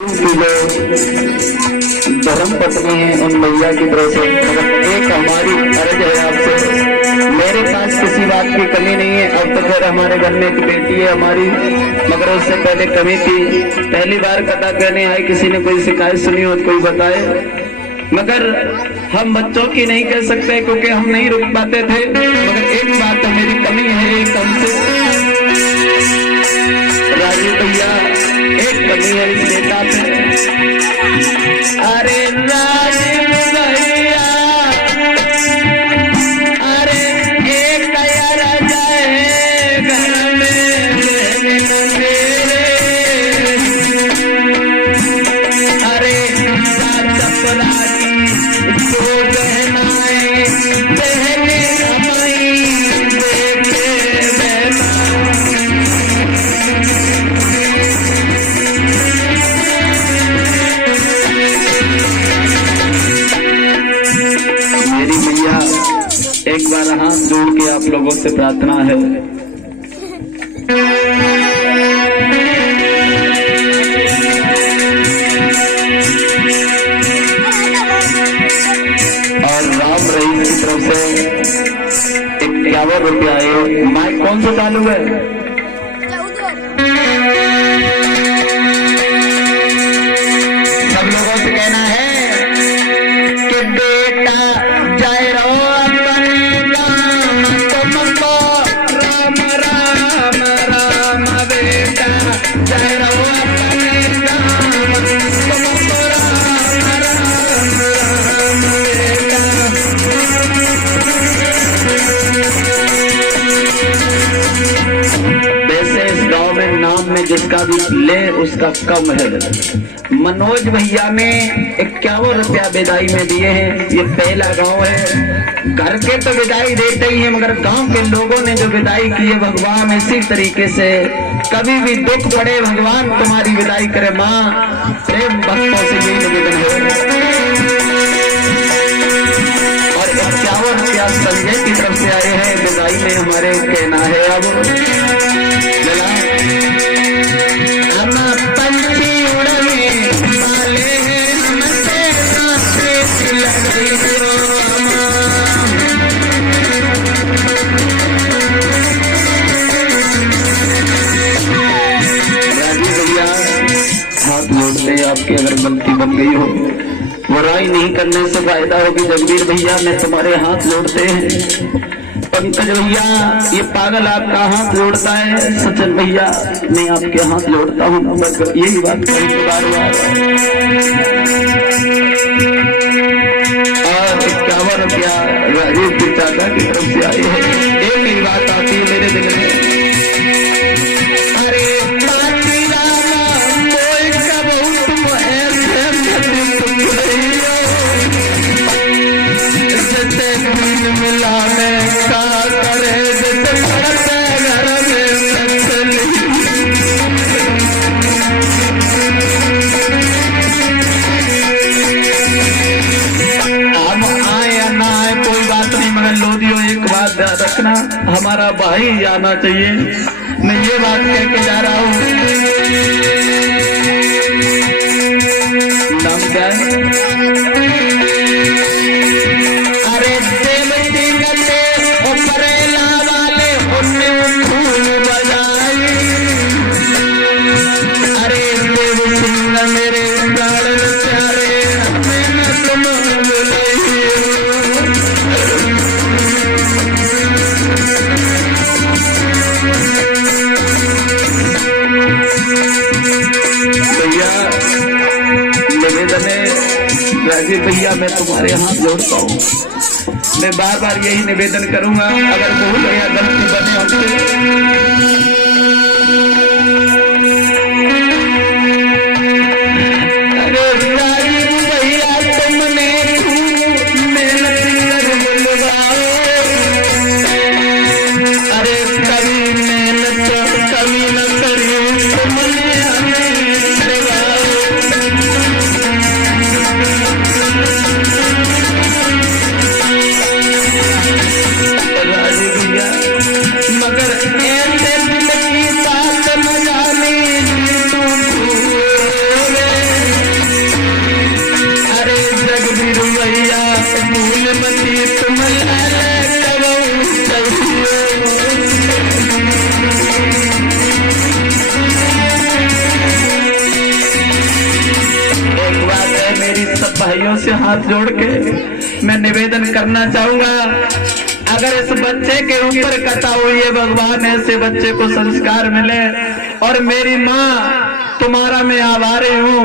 कि जो धर्म पत्नी है उन मैया की तरफ से एक हमारी अर्ज है आपसे। मेरे पास किसी बात की कमी नहीं है। अब तो फिर हमारे घर में एक बेटी है हमारी, मगर उससे पहले कमी थी। पहली बार कथा कहने आए, किसी ने कोई शिकायत सुनी हो तो कोई बताए। मगर हम बच्चों की नहीं कह सकते क्योंकि हम नहीं रुक पाते थे। मगर एक बात तो मेरी कमी है, एक हमसे राजीव भैया एक कमी है इस नेता पे। अरे राजीव भैया, अरे एक यार जाए घर में मेरे, अरे चपरा की दो बहनाएं बहने हमारी देखे बहना। एक बार हाथ जोड़ के आप लोगों से प्रार्थना है, और राम रहीम की तरफ से 51 रुपया है। माइक कौन सा चालू है? सब लोगों से कहना है कि बेटा जय रहो जिसका भी ले उसका कम है। मनोज भैया ने 51 रुपया विदाई में दिए हैं। ये पहला गांव है, घर के तो विदाई देते ही हैं, मगर गांव के लोगों ने जो विदाई की है भगवान इसी तरीके से कभी भी दुख पड़े भगवान तुम्हारी विदाई करे। माँ प्रेम भक्तों से यही निवेदन है। और 51 रुपया संजय की तरफ से आए हैं विदाई में। हमारे कहना है अब आपकी अगर गलती बन गई हो, बुराई नहीं करने से फायदा होगी। जगवीर भैया मैं तुम्हारे हाथ जोड़ते हैं। पंकज भैया ये पागल आपका हाथ जोड़ता है। सचिन भैया मैं आपके हाथ जोड़ता हूँ। यही बात करी बार बार। और 51 रुपया राजीव की चाचा की तरफ से आए हैं। एक ही बात आती है मेरे दिल में, रखना हमारा भाई आना चाहिए। मैं ये बात कह के जा रहा हूँ। नाम क्या है? अरे देव सिंह के उपरेला वाले उन्हें फूल बजाई। अरे देव सिंह मेरे प्राण प्यारे मैंने तुम राजीव भैया मैं तुम्हारे हाथ जोड़ता हूँ। मैं बार बार यही निवेदन करूंगा, अगर भूल या गलती बने हमसे मगर भाइयों से हाथ जोड़ के मैं निवेदन करना चाहूंगा, अगर इस बच्चे के ऊपर कथा हुई है, भगवान ऐसे बच्चे को संस्कार मिले। और मेरी माँ तुम्हारा मैं आभारी हूँ,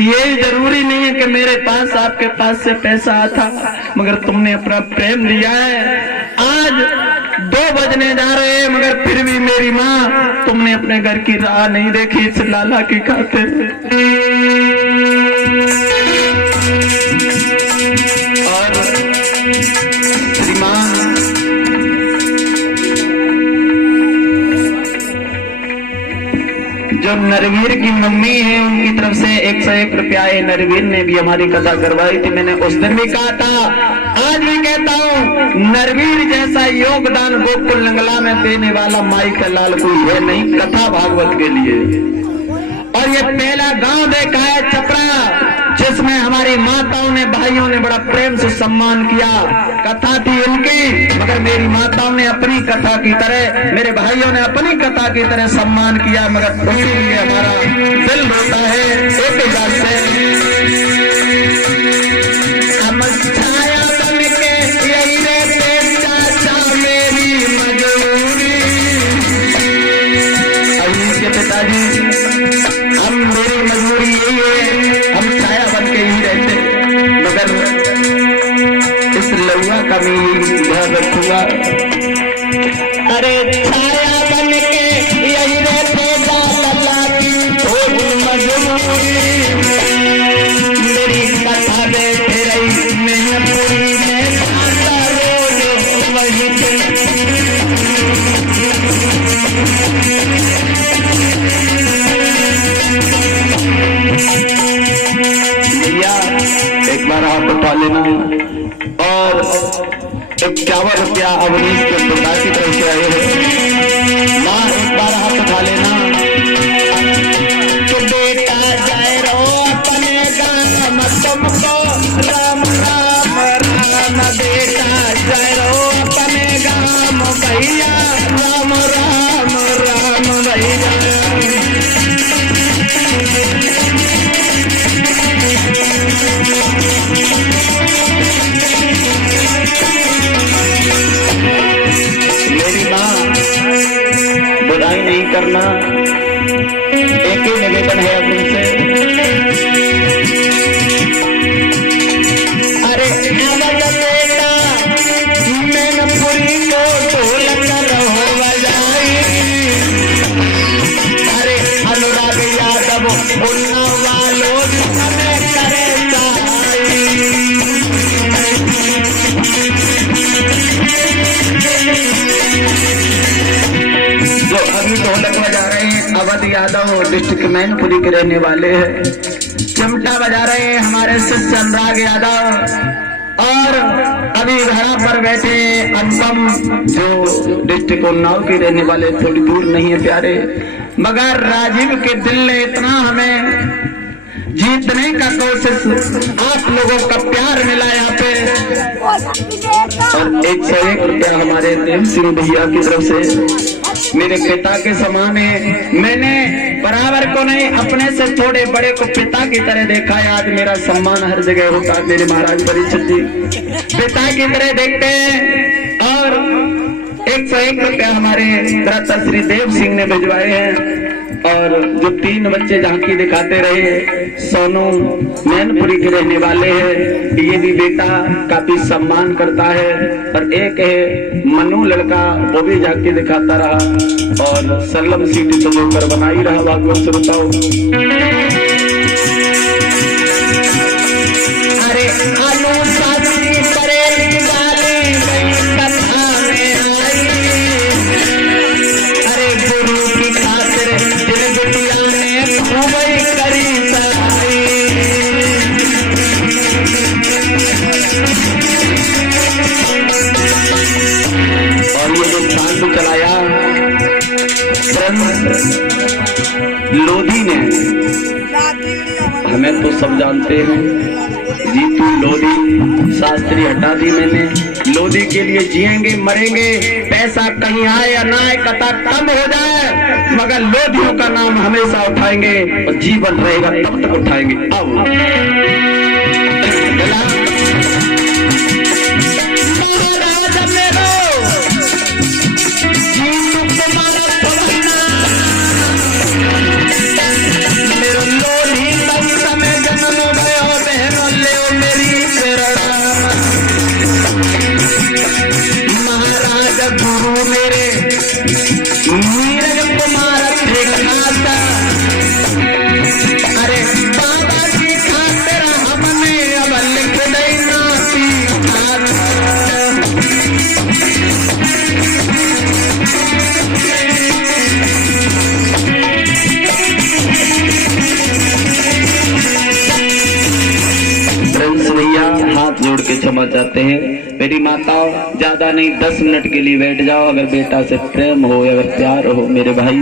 ये जरूरी नहीं है कि मेरे पास आपके पास से पैसा आता, मगर तुमने अपना प्रेम दिया है। आज 2 बजने जा रहे हैं, मगर फिर भी मेरी माँ तुमने अपने घर की राह नहीं देखी इस लाला की खातिर। और श्रीमान जो नरवीर की मम्मी है, उनकी तरफ से 101 रुपया है। नरवीर ने भी हमारी कथा करवाई थी, मैंने उस दिन भी कहा था, आज भी कहता हूँ, नरवीर जैसा योगदान गोकुल नंगला में देने वाला माई का लाल कोई है नहीं कथा भागवत के लिए। और ये पहला गांव देखा है छपरा, जिसमें हमारी माताओं ने भाइयों ने बड़ा प्रेम से सम्मान किया। कथा थी उनकी, मगर मेरी माताओं ने अपनी कथा की तरह, मेरे भाइयों ने अपनी कथा की तरह सम्मान किया, मगर उसी लिए हमारा दिल रोता है। एक बात से हम छाया बन के यही रहते चाचा मेरी मजबूरी। अभी के पिताजी हम मेरी मजबूरी यही है, हम छाया बन के ही रहते, मगर इस लौआ का मैं यही ध्यान रखूंगा। अरे छाया बन के यही रहते लाला की थोड़ी मजबूरी, मेरी कथा बैठे रही मैनपुरी में खाता रोज वही भैया एक बार हाथ उठा लेना। और 51 रुपया अवनीश के पिता की तरफ से आए हैं, माँ एक बार हाथ उठा लेना। तो बेटा जाए रो अपने गाँव तुमको राम राम राम, बेटा जाए रो अपने गाँव भैया राम राम राम भैया। मेरी माँ बुराई नहीं करना, एक ही निवेदन है अब उनसे। अरे बेटा मैनपुरी को ढोल कर हो बजाई, अरे अनुराग यादव उन्ना वालों समय करे जो अभी ढोलक बजा रहे हैं अवध यादव डिस्ट्रिक्ट मैनपुरी के रहने वाले हैं। चिमटा बजा रहे हैं हमारे शिष्य अनुराग यादव। और अभी घड़ा पर बैठे अनुपम जो डिस्ट्रिक्ट उन्नाव के रहने वाले, थोड़ी दूर नहीं है प्यारे, मगर राजीव के दिल ने इतना हमें जीतने का कोशिश, आप लोगों का प्यार मिला यहाँ पे। और 101 रुपया हमारे देव सिंह भैया की तरफ से, मेरे पिता के समान है। मैंने बराबर को नहीं, अपने से थोड़े बड़े को पिता की तरह देखा है। आज मेरा सम्मान हर जगह होता है। मेरे महाराज परीक्षित जी पिता की तरह देखते हैं। और 101 रुपया हमारे दाता श्री देव सिंह ने भिजवाए हैं। और जो 3 बच्चे झांकी दिखाते रहे, सोनू मैनपुरी के रहने वाले हैं, ये भी बेटा काफी सम्मान करता है। और एक है मनु लड़का, वो भी झांकी दिखाता रहा और सल्लम सीटी तो जोकर बनाई रहा। भागवत श्रोताओं, अरे अनुशासी बरेली वाली कथा में आई, अरे गुरु की खातिर दिल बिटिया ने खूब करी सराई। और ये जो चांद चलाया लोधी ने, हमें तो सब जानते हैं, जीतू लोधी शास्त्री हटा दी मैंने। लोधी के लिए जिएंगे मरेंगे, पैसा कहीं आए या ना आए, कथा कम हो जाए, मगर लोधियों का नाम हमेशा उठाएंगे और जीवन रहेगा तब तक उठाएंगे। अब महाराज मेरो जीतू कुमार भवना मेरो लोली दंत में जन्म भयो बहनो ले मेरी प्रेरणा महाराज गुरु मेरे नीरज कुमार त्रिखाता अरे बाबा की खातिर हमने अब लिख देना प्रिंस भैया हाथ जोड़ के क्षमा चाहते हैं। मेरी माताओं ज्यादा नहीं 10 मिनट के लिए बैठ जाओ। अगर बेटा से प्रेम हो अगर प्यार हो मेरे भाई